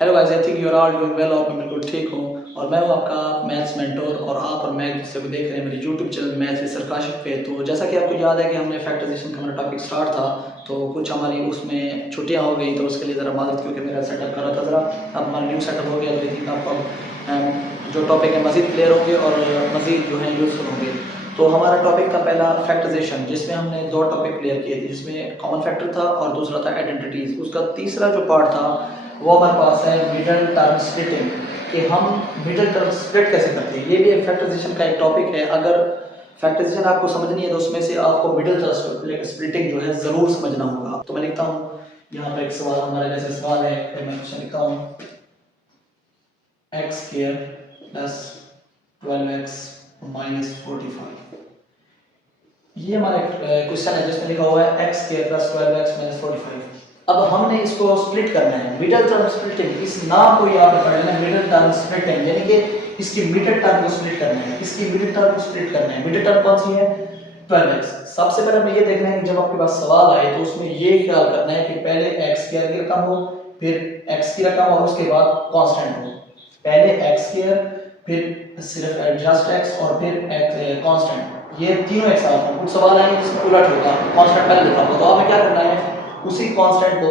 Hello guys, I think you are all doing well और मैं बिल्कुल ठीक हूँ। और मैं हूँ आपका मैथ्स मेंटोर और आप और मैं जिससे भी देख रहे हैं मेरे YouTube channel maths with sir Kashif पे। तो जैसा कि आपको याद है कि हमने फैक्टराइजेशन का हमारा टॉपिक स्टार्ट था, तो कुछ हमारी उसमें छुट्टियाँ हो गई, तो उसके लिए ज़रा माजरत क्योंकि मेरा सेटअप कर रहा था ज़रा। अब हमारा न्यू सेटअप हो गया, तो आई थिंक आपको जो टॉपिक है मज़ीद क्लियर होंगे और मज़ीद जो है यूज़फुल होंगे। तो हमारा टॉपिक था पहला फैक्टराइजेशन, जिसमें हमने दो टॉपिक क्लियर किए थे, जिसमें कॉमन फैक्टर था और दूसरा था आइडेंटिटीज़। उसका तीसरा जो पार्ट था वो हमारे पास है मिडल टर्म स्प्लिटिंग, कि हम मिडल टर्म स्प्लिट कैसे करते हैं। ये भी एक फैक्टराइजेशन का एक टॉपिक है। अगर फैक्टराइजेशन आपको समझनी है तो उसमें से आपको मिडल टर्म स्प्लिटिंग जो है ज़रूर समझना होगा। तो मैं लिखता हूँ यहाँ पर एक सवाल, हमारा जैसे सवाल है, तो मैं क्वेश्चन लिखता हूँ x square plus 12x minus 45। ये हमारा क्वेश्चन है जिसमें लिखा हुआ है x square plus 12x minus 45। अब हमने इसको स्प्लिट करना है, मिडल टर्म स्प्लिटिंग। इस नाम को याद पढ़ लेना, मिडल टर्म स्प्लिटिंग, यानी कि इसकी मिडल टर्म को स्प्लिट करना है, इसकी मिडल टर्म को स्प्लिट करना है। मिडल टर्म कौन सी है? 12x। सबसे पहले हमें ये देखना है कि जब आपके पास सवाल आए तो उसमें ये ख्याल करना है कि पहले x स्क्वायर की रकम हो, फिर x की रकम और उसके बाद कांस्टेंट हो। पहले x स्क्वायर, फिर सिर्फ जस्ट x और फिर कांस्टेंट। ये तीनों एक साथ हैं। कुछ सवाल आएंगे जिसमें उलट होगा, कांस्टेंट पहले लिखा होगा, तो हमें क्या करना है, उसी कांस्टेंट को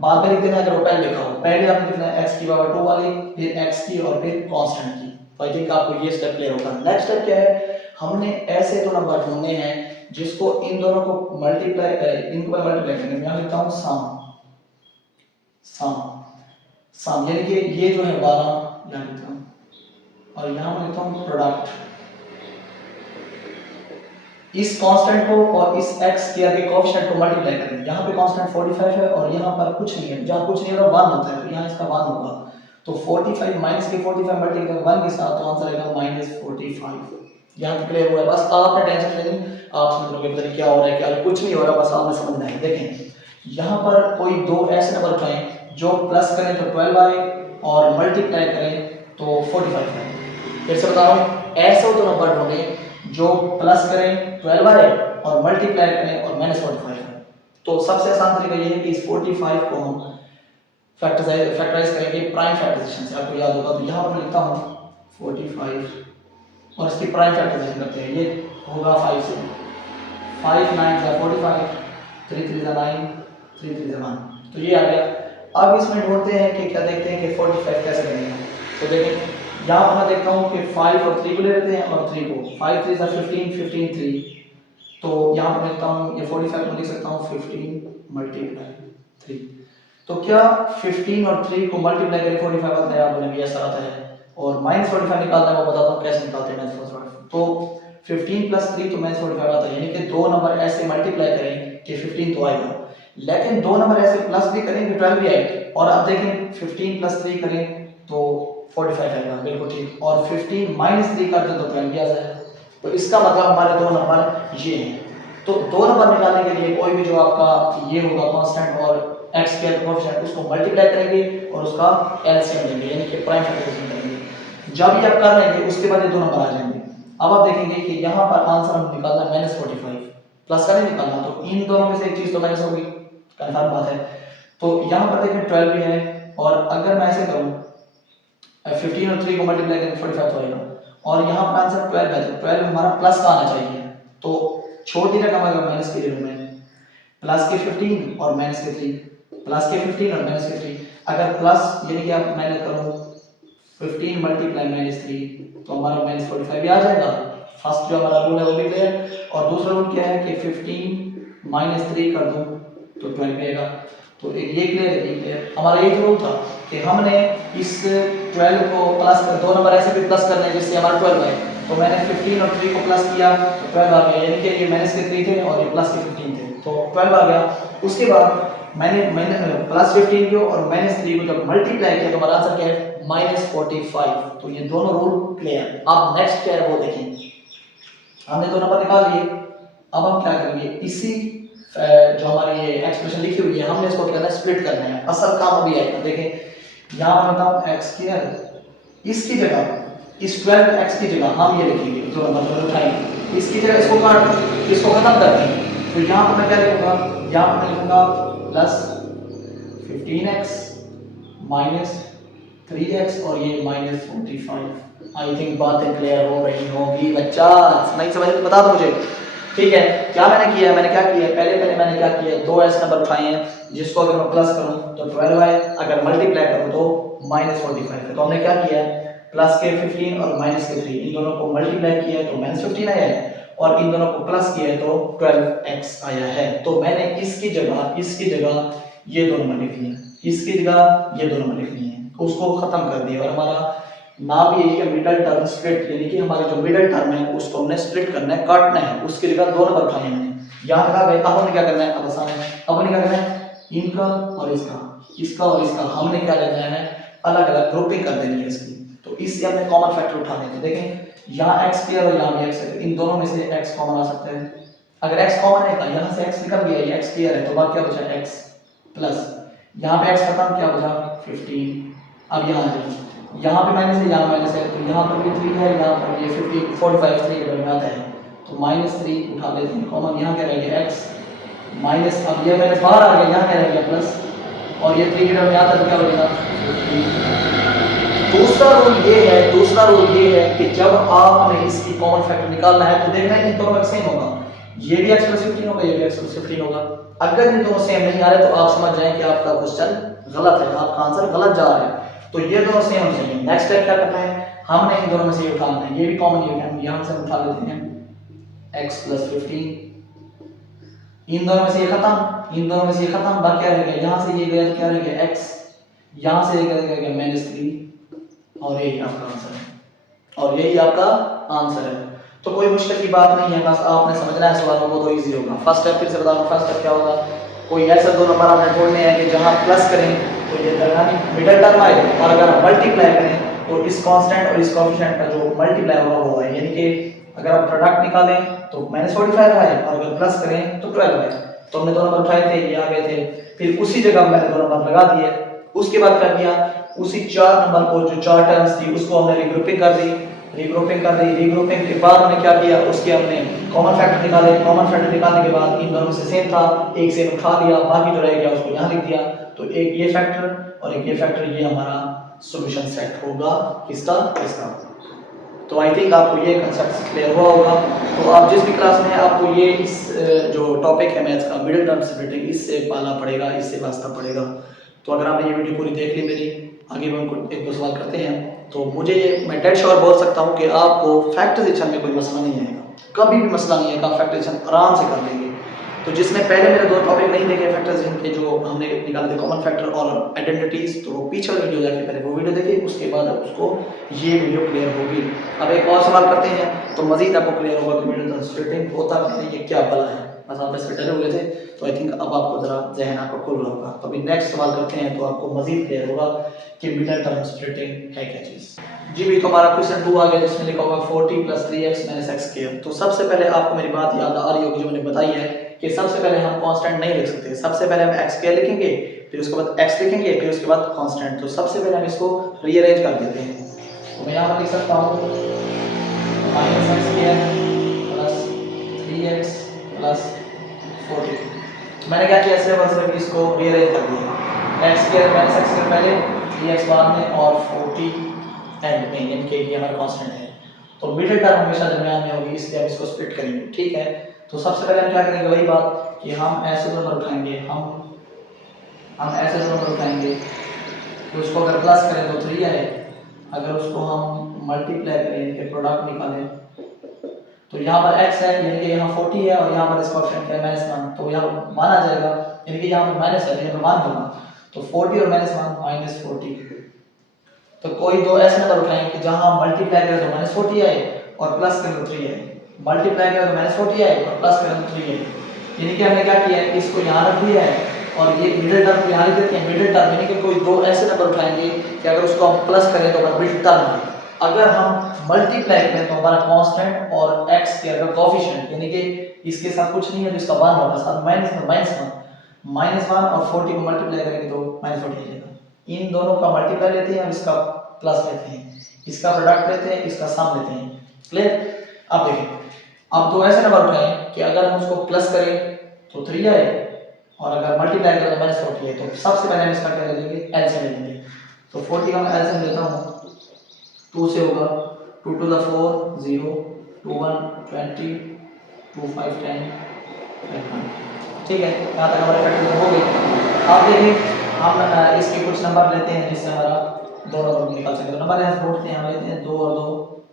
बाद में लिख देना। अगर वो पहले लिखा हो, पहले आपने लिखना है x की पावर 2 वाली, फिर x की और फिर कांस्टेंट की। तो आई थिंक आपको ये स्टेप क्लियर होगा। नेक्स्ट स्टेप क्या है, हमने ऐसे दो नंबर ढूंढने हैं जिसको इन दोनों को मल्टीप्लाई, इनको मल्टीप्लाई करेंगे। मैं लिखता हूं सम, सम, सम, यानी कि ये जो है 12 यहां लिखता हूं, और यहां मैं लिखता हूं प्रोडक्ट। इस कांस्टेंट को और इस x स्क्वायर के कोएफिशिएंट को मल्टीप्लाई करें। यहाँ पे कांस्टेंट 45 है और यहाँ पर कुछ नहीं है, जहाँ कुछ नहीं है 1 होता है, तो यहाँ इसका 1 होगा। तो 45 माइनस के 45 मल्टीप्लाई 1 के साथ, तो आंसर आएगा -45। यहाँ तक क्लियर हुआ है? बस आपने टेंशन लेनी, आप समझ लोगे पता नहीं क्या हो रहा है, क्या कुछ नहीं हो रहा, बस आपने समझना है। देखें यहाँ पर कोई दो ऐसे नंबर उठाएं जो प्लस करें तो 12 आए और मल्टीप्लाई करें तो 45 आए। फिर से बता रहा हूँ, ऐसे दो नंबर ढूंढें जो प्लस करें 12 आए और मल्टीप्लाई करें और -45 आए। तो सबसे आसान तरीका ये है कि इस 45 को हम फैक्टराइज करेंगे प्राइम फैक्टराइजेशन से। आपको याद होगा, तो यहाँ पर लिखता हूँ 45 और इसकी प्राइम फैक्टराइजेशन करते हैं। ये होगा 5 से, 5 9 जा 45, 3 3 जा 9, 3 3 जा 1, तो ये आ गया। अब इसमें ढूंढते हैं कि क्या, देखते हैं कि 45 कैसे बनेगा। तो देखें यहाँ पर मैं देखता हूँ कि 5 और 3 को ले लेते हैं, और 3 को 5 3 जा 15, 15 3, तो यहाँ पर लिखता हूँ ये 45 को लिख सकता हूँ 15 मल्टीप्लाई 3। तो क्या 15 और 3 को मल्टीप्लाई करें 45 आता है? आप बोलेंगे ऐसा आता है। और -45 निकालना है, वो बताता हूँ कैसे निकालते हैं -45। तो 15 प्लस 3 तो -45 आता है, यानी कि दो नंबर ऐसे मल्टीप्लाई करें कि 15 तो आएगा। लेकिन दो नंबर ऐसे प्लस भी करें कि 12 भी आए। और अब देखें 15 प्लस 3 करें तो 45 आएगा, बिल्कुल ठीक। और 15 माइनस 3 कर दें तो 12 भी आ जाएगा। तो इसका मतलब हमारे दो नंबर ये हैं। तो दो नंबर निकालने के लिए कोई भी जो आपका ये होगा कांस्टेंट और x स्क्वायर कोएफिशिएंट, उसको मल्टीप्लाई करेंगे और उसका एलसीएम लेंगे, यानी कि प्राइम फैक्टराइजेशन करेंगे। जब ये आप कर लेंगे उसके बाद ये दो नंबर आ जाएंगे। अब आप देखेंगे कि यहाँ पर आंसर हम निकालना है -45, प्लस का नहीं निकालना, तो इन दोनों में से एक चीज तो माइनस होगी, कंफर्म बात है। तो यहाँ पर देखें 12 भी है, और अगर मैं ऐसे करूँ 15 और 3 को मल्टीप्लाई करें 45 तो आएगा, और यहाँ पर आंसर 12 है, तो 12 हमारा प्लस का आना चाहिए। तो छोटी रकम अगर माइनस की ले लूँ मैं, प्लस के 15 और माइनस के 3, प्लस के 15 और माइनस के 3, अगर प्लस यानी कि आप मैंने करूँ 15 मल्टीप्लाई -3, तो हमारा -45 भी आ जाएगा। फर्स्ट जो हमारा रूल है वो भी क्लियर। और दूसरा रूल क्या है कि 15 -3 कर दूँ तो 12 आएगा। तो ये क्लियर है, ये क्लियर। हमारा ये रूल था कि हमने इस 12 को प्लस कर, दो नंबर ऐसे भी प्लस करने हैं जिससे हमारा 12 आए। तो मैंने 15 और 3 को प्लस किया तो 12 आ गया, यानी कि ये माइनस के 3 थे और ये प्लस के 15 थे, तो 12 आ गया। उसके बाद मैंने प्लस 15 को और -3 को जब मल्टीप्लाई किया तो हमारा आंसर क्या है? -45। तो ये दोनों रूल क्लियर। अब नेक्स्ट क्या है वो देखें। हमने दो नंबर निकाल लिए, अब हम क्या करेंगे, इसी जो हमारी ये एक्सप्रेशन लिखी हुई है हमने इसको क्या करना है, स्प्लिट करना है। असल काम अभी आएगा। देखें यहाँ पर बताऊं x स्क्वायर, इसकी जगह इस 12x की जगह हम ये लिखेंगे, जो नंबर उठाएंगे इसकी जगह इसको काट दें, इसको खत्म कर दें। तो यहाँ पर मैं क्या लिखूंगा, यहाँ पर मैं लिखूंगा प्लस 15x माइनस 3x और ये -45। आई थिंक बातें क्लियर हो रही होगी बच्चा, नहीं समझ तो बता दो मुझे। ठीक है, क्या मैंने किया है, मैंने क्या किया है, पहले मैंने क्या किया है, दो ऐसे नंबर उठाए हैं जिसको अगर मैं प्लस करूं तो 12 है, अगर मल्टीप्लाई करूं तो -45 है। तो हमने क्या किया है, प्लस के 15 और माइनस के 3 इन दोनों को मल्टीप्लाई किया है तो -15 आया है, और इन दोनों को प्लस किया है तो 12x आया है। तो मैंने इसकी जगह ये दो नंबर लिख लिए, इसकी जगह ये दो नंबर लिख लिए, उसको खत्म कर दिया। और हमारा नाम यही है मिडिल टर्म स्प्लिट, यानी कि हमारी जो मिडिल टर्म है उसको हमने स्प्लिट करना है, काटना है, उसकी जगह दो नंबर उठाने हैं। यहाँ तक आ गए। अब हमें क्या करना है, अब आसान है, अब हमें क्या करना है, इनका और इसका और इसका हमने क्या लेना है, अलग अलग ग्रुपिंग कर देनी है इसकी। तो इससे हमने कॉमन फैक्टर उठाने थे। देखें यहाँ x स्क्वायर और यहाँ भी x है, इन दोनों में से x कॉमन आ सकता है। अगर x कॉमन है तो यहाँ से x निकल गया, ये x स्क्वायर है, तो बाकी क्या बचा x प्लस यहाँ पे x खत्म, क्या बचा 15। अब यहाँ पे माइनस है, यहाँ माइनस है, तो यहाँ पर भी 3 है, यहाँ पर ये 50 45 3 के में आता है, तो -3 उठा लेते हैं कॉमन। यहाँ क्या रह गया x माइनस, अब ये माइनस बाहर आ गया, यहाँ क्या रह गया प्लस, और ये 3 के में आता है तो क्या बनेगा 15। दूसरा रूल ये है कि जब आपने इसकी कॉमन फैक्टर निकालना है तो देखना है इन दोनों में सेम होगा, ये भी x 15 होगा, ये भी x 15 होगा। अगर इन दोनों सेम नहीं आ रहे तो आप समझ जाएं कि आपका क्वेश्चन गलत है, आपका आंसर गलत जा रहा है। तो ये दोनों सेम होने चाहिए। नेक्स्ट स्टेप क्या करना है, हमने इन दोनों में से ये उठाना है, ये भी कॉमन है, हम यहां से उठा लेते हैं x 15, इन दोनों में से ये खत्म, इन दोनों में से ये खत्म, बाकी क्या रह गया, यहां से ये गया तो क्या रह गया x, यहां से ये गया -3, और यही आपका आंसर है, और यही आपका आंसर है। तो कोई मुश्किल की बात नहीं है, बस आपने समझना है सवालों को, तो इजी होगा। फर्स्ट स्टेप फिर से बता दूं, फर्स्ट स्टेप क्या होगा, कोई ऐसे दो नंबर आपने ढूंढने हैं कि जहां प्लस करें तो ये दरमियानी मिडिल टर्म आए, और अगर हम मल्टीप्लाई करें तो इस कांस्टेंट और इस कोएफिशिएंट का जो मल्टीप्लाई होगा वो है, यानी कि अगर आप प्रोडक्ट निकालें तो -45 आए, और अगर प्लस करें तो 12 आए। तो हमने दो नंबर उठाए थे, ये आ गए थे, फिर उसी जगह मैंने दो नंबर लगा दिए। उसके बाद क्या किया, उसी 4 नंबर को, जो 4 टर्म्स थी उसको हमने रिग्रुपिंग कर दी, रिग्रुपिंग के बाद हमने क्या किया, उसके हमने कॉमन फैक्टर निकाले, कॉमन फैक्टर निकालने के बाद इन दोनों से सेम था, एक से उठा दिया, बाकी जो रह गया उसको यहाँ लिख दिया। तो एक ये फैक्टर और एक ये फैक्टर, ये हमारा सॉल्यूशन सेट होगा किसका, इसका। तो आई थिंक आपको ये कंसेप्ट क्लियर हुआ होगा। तो आप जिस भी क्लास में आपको ये इस जो टॉपिक है मैथ्स का मिडिल टर्म स्प्लिटिंग, इससे पालना पड़ेगा, इससे वास्ता पड़ेगा। तो अगर आपने ये वीडियो पूरी देख ली मेरी, आगे मैं उनको एक दो सवाल करते हैं, तो मुझे मैं डेड श्योर बोल सकता हूँ कि आपको फैक्टराइजेशन में कोई मसला नहीं आएगा, कभी भी मसला नहीं आएगा, फैक्टराइजेशन आराम से कर लेंगे। तो जिसने पहले मेरे दो टॉपिक नहीं देखे फैक्टराइजेशन के, जो हमने निकाले थे कॉमन फैक्टर और आइडेंटिटीज, तो वो पीछे वाली वीडियो जाके पहले वो वीडियो देखिए, उसके बाद उसको ये वीडियो क्लियर होगी। अब एक और सवाल करते हैं तो मजीद आपको क्लियर होगा कि मिडिल टर्म स्प्लिटिंग होता है, ये क्या भला है। बस आप इसमें डरे हुए थे, तो आई थिंक अब आपको जरा जहन आपका खुल रहा होगा। तो अभी नेक्स्ट सवाल करते हैं तो आपको मजीद क्लियर होगा कि मिडिल टर्म स्प्लिटिंग है क्या चीज़। जी भी, तो हमारा क्वेश्चन 2 आ गया जिसमें लिखा होगा 40 + 3x - x²। तो सबसे पहले आपको मेरी बात याद आ रही होगी जो मैंने बताई है कि सबसे पहले हम कांस्टेंट नहीं लिख सकते, सबसे पहले हम x² लिखेंगे, फिर उसके बाद x लिखेंगे, फिर उसके बाद कांस्टेंट। तो सबसे पहले हम इसको रीअरेंज कर देते हैं। तो मैं यहाँ पर लिख सकता हूँ -x² + 3x + 40। मैंने क्या किया, सिर्फ इसको रीअरेंज कर दिया, x² - x² पहले, 3x बाद में, और 40 एंड में, यानी कि ये हमारा कांस्टेंट है। तो मिडिल टर्म हमेशा दरमियान में होगी, इसलिए हम इसको स्प्लिट करेंगे। ठीक है, तो सबसे पहले हम क्या करेंगे, वही बात कि हम ऐसे दो नंबर उठाएंगे, हम ऐसे दो नंबर उठाएंगे कि उसको अगर प्लस करें तो 3 आए, अगर उसको हम मल्टीप्लाई करें कि प्रोडक्ट निकालें तो यहाँ पर x है, यानी कि यहाँ 40 है, और यहाँ पर इसका ऑप्शन क्या है -1, तो यहाँ माना जाएगा, यानी कि यहाँ पर माइनस है, यहाँ पर 1 होगा, तो 40 और -1 -40। तो कोई दो ऐसे नंबर उठाएं कि जहां मल्टीप्लाई करें तो -40 आए और प्लस करें तो 3 आए, मल्टीप्लाई करें तो -40 आए और प्लस करें तो 3 आए। यानी कि हमने क्या किया है, इसको यहाँ रख दिया है और ये मिडिल टर्म को यहाँ लिख देते हैं। मिडिल टर्म यानी कि कोई दो ऐसे नंबर उठाएंगे कि अगर उसको हम प्लस करें तो हमारा मिडिल टर्म है, अगर हम मल्टीप्लाई करें तो हमारा कांस्टेंट और x² का कोएफिशिएंट, यानी कि इसके साथ कुछ नहीं है तो इसका 1 होगा, साथ -1 और 40 को मल्टीप्लाई करेंगे तो -40 आ जाएगा। इन दोनों का मल्टीप्लाई लेते हैं और इसका प्लस लेते हैं, इसका प्रोडक्ट लेते हैं, इसका सम लेते हैं। क्लियर। अब देखिए, अब दो ऐसे नंबर उठाएं कि अगर हम उसको प्लस करें तो 3 आए और अगर मल्टीप्लाई करें तो -40 है। तो सबसे पहले हम इसका क्या ले लेंगे, एलसीएम ले लेंगे। तो 40 का मैं एलसीएम लेता हूँ, 2 से होगा 2 to the 4 0, 2 1 20, 2 5 10, 5 ठीक है। यहाँ तक हमारे फैक्टर हो गए। अब देखिए हम इसके कुछ नंबर लेते हैं जिससे हमारा दोनों नंबर निकाल सकते हैं। नंबर यहाँ से जोड़ते हैं, हम लेते हैं 2 और 2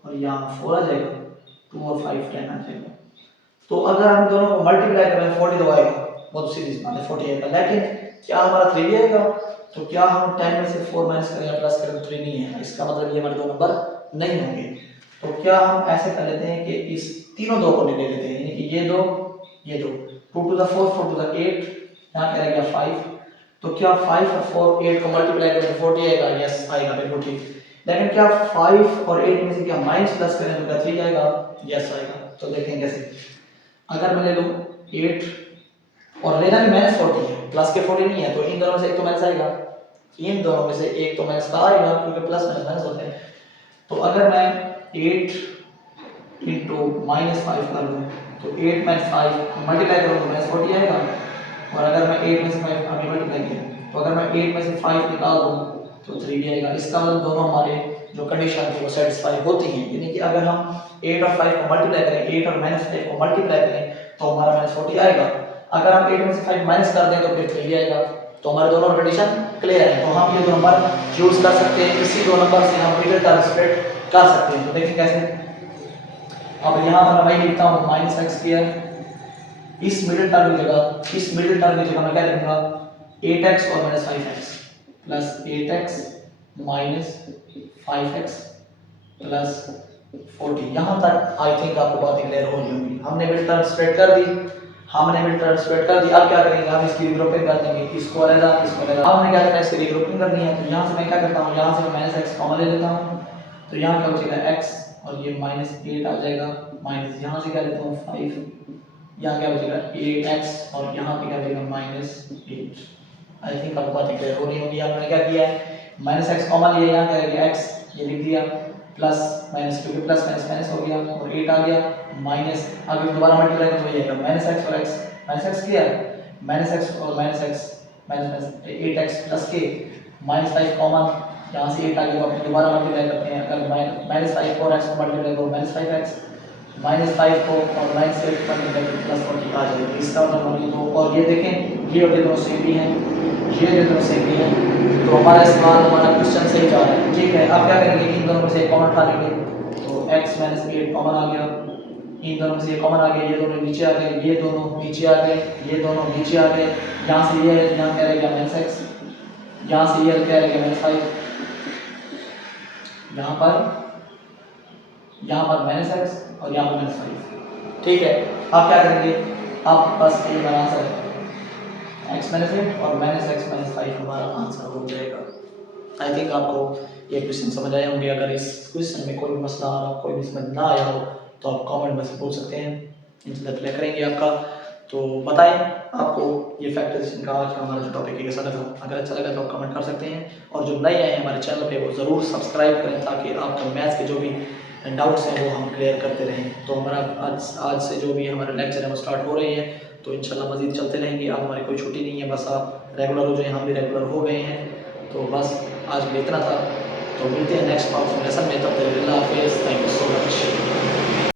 और यहाँ 4 आ जाएगा, 2 और 5 10 आ जाएगा। तो अगर हम दोनों को मल्टीप्लाई करें 42 आएगा, बहुत सीधी बात है 40 आएगा। लेकिन क्या हमारा 3 भी आएगा? तो क्या हम 10 में से 4 माइनस करें या प्लस करें तो 3 नहीं है, इसका मतलब ये हमारे दो नंबर नहीं होंगे। तो क्या हम ऐसे कर लेते हैं कि इस तीनों दो को ले लेते हैं, यानी कि ये दो 2 to the 4 4 to the 8, यहाँ क्या रहेगा 5। तो क्या 5 और 4 8 को मल्टीप्लाई करें तो 40 आएगा? यस आएगा, बिल्कुल ठीक। लेकिन क्या 5 और 8 में से क्या माइनस प्लस करें तो क्या 3 आएगा? यस आएगा। तो देखें कैसे, अगर मैं ले लूँ 8 और लेना भी माइनस 40 है, प्लस के 40 नहीं है, तो इन दोनों में से एक तो माइनस आएगा, इन दोनों में से एक तो माइनस का आएगा क्योंकि प्लस माइनस माइनस होते हैं। तो अगर मैं 8 इंटू माइनस 5 कर लूँ तो 8 माइनस 5 मल्टीप्लाई करूँ तो माइनस 40 आएगा। और अगर मैं 8 में से 5 अभी मल्टीप्लाई किया तो अगर मैं 8 में से 5 निकाल दूँ तो 3 भी आएगा। इसका मतलब दोनों हमारे जो कंडीशन है वो सेटिस्फाई होती हैं, यानी कि अगर हम 8 और 5 को मल्टीप्लाई करें, 8 और माइनस 5 को मल्टीप्लाई करें तो हमारा माइनस 40 आएगा। अगर हम 8 में से 5 माइनस कर दें तो फिर 3 भी आएगा। तो हमारे दोनों कंडीशन क्लियर है। तो हम ये दो नंबर यूज कर सकते हैं, इसी दो नंबर से हम मिडिल टर्म स्प्लिट कर सकते हैं। तो देखिए कैसे, अब यहाँ पर मैं लिखता हूँ माइनस एक्स स्क्वायर, इस मिडिल टर्म की जगह मैं क्या लिखूंगा 8x और minus 5x plus 8x minus 5x plus 40। यहाँ तक आई थिंक आपको बातें क्लियर हो होंगी। हमने मिडिल टर्म स्प्लिट कर दी, अब क्या करेंगे, हम इसकी रिग्रुपिंग कर देंगे, इसको अलग अब हमने क्या करना है, इसकी रिग्रुपिंग करनी है। तो यहाँ से मैं क्या करता हूँ, यहाँ से मैं माइनस एक्स कॉमन ले लेता हूँ, तो यहाँ क्या बचेगा x और ये माइनस 8 आ जाएगा, माइनस यहाँ से क्या लेता हूँ 5, यहाँ क्या बचेगा 8x और यहाँ पे क्या बचेगा माइनस 8। आई थिंक आपको बातें क्लियर हो रही होंगी। हमने क्या किया है, माइनस एक्स कॉमन लिया, यहाँ क्या रहेगा x, ये लिख दिया, प्लस माइनस क्योंकि प्लस माइनस माइनस हो गया और 8 आ गया, माइनस आगे दोबारा मल्टीप्लाई करो तो ये आएगा माइनस एक्स और x, माइनस एक्स किया माइनस एक्स और minus x minus 8x plus के माइनस 5 कॉमन, यहाँ से 8 आ गया तो अपने दोबारा मल्टीप्लाई करते हैं। अगर माइनस 5 और x को मल्टीप्लाई करो माइनस 5x, माइनस 5 को और माइनस 8 को मल्टीप्लाई करो प्लस 40 आ जाएगा। इसका मतलब हम तो और ये देखें ये और ये दोनों सेम भी हैं, ये दोनों सेम भी हैं, तो हमारा इस्तेमाल हमारा क्वेश्चन सही जा रहा है। ठीक है, अब क्या करेंगे, इन दोनों में से एक कॉमन उठा लेंगे, तो x माइनस 8 कॉमन आ गया, इन दोनों में से कॉमन आ गया, ये दोनों नीचे आ गए, ये दोनों नीचे आ गए, ये दोनों नीचे आ गए, यहाँ से ये है, यहाँ क्या रहेगा माइनस एक्स, यहाँ से ये क्या रहेगा माइनस 5, यहाँ पर माइनस एक्स और यहाँ पर माइनस 5। ठीक है, अब क्या करेंगे, अब बस ये हमारा आंसर है x माइनस 8 और माइनस एक्स माइनस 5 हमारा आंसर हो जाएगा। आई थिंक आपको ये क्वेश्चन समझ आए होंगे। अगर इस क्वेश्चन में कोई मसला आ रहा, कोई भी समझ ना आया हो तो आप कमेंट में से पूछ सकते हैं, इंशाल्लाह रिप्लाई करेंगे आपका। तो बताएं आपको ये फैक्टराइजेशन का आज का हमारा जो टॉपिक है कैसा लगा। अगर अच्छा लगा तो आप कमेंट कर सकते हैं, और जो नए आए हैं हमारे चैनल पे वो ज़रूर सब्सक्राइब करें ताकि आपको मैथ्स के जो भी डाउट्स हैं वो हम क्लियर करते रहें। तो हमारा आज से जो भी हमारे लेक्चर है वो स्टार्ट हो रहे हैं, तो इंशाल्लाह मज़ीद चलते रहेंगे। अब हमारी कोई छुट्टी नहीं है, बस आप रेगुलर हो जाए, हम भी रेगुलर हो गए हैं। तो बस आज के लिए इतना था, तो मिलते हैं नेक्स्ट लेसन में, तब तक अल्लाह हाफ़िज़, थैंक यू सो मच।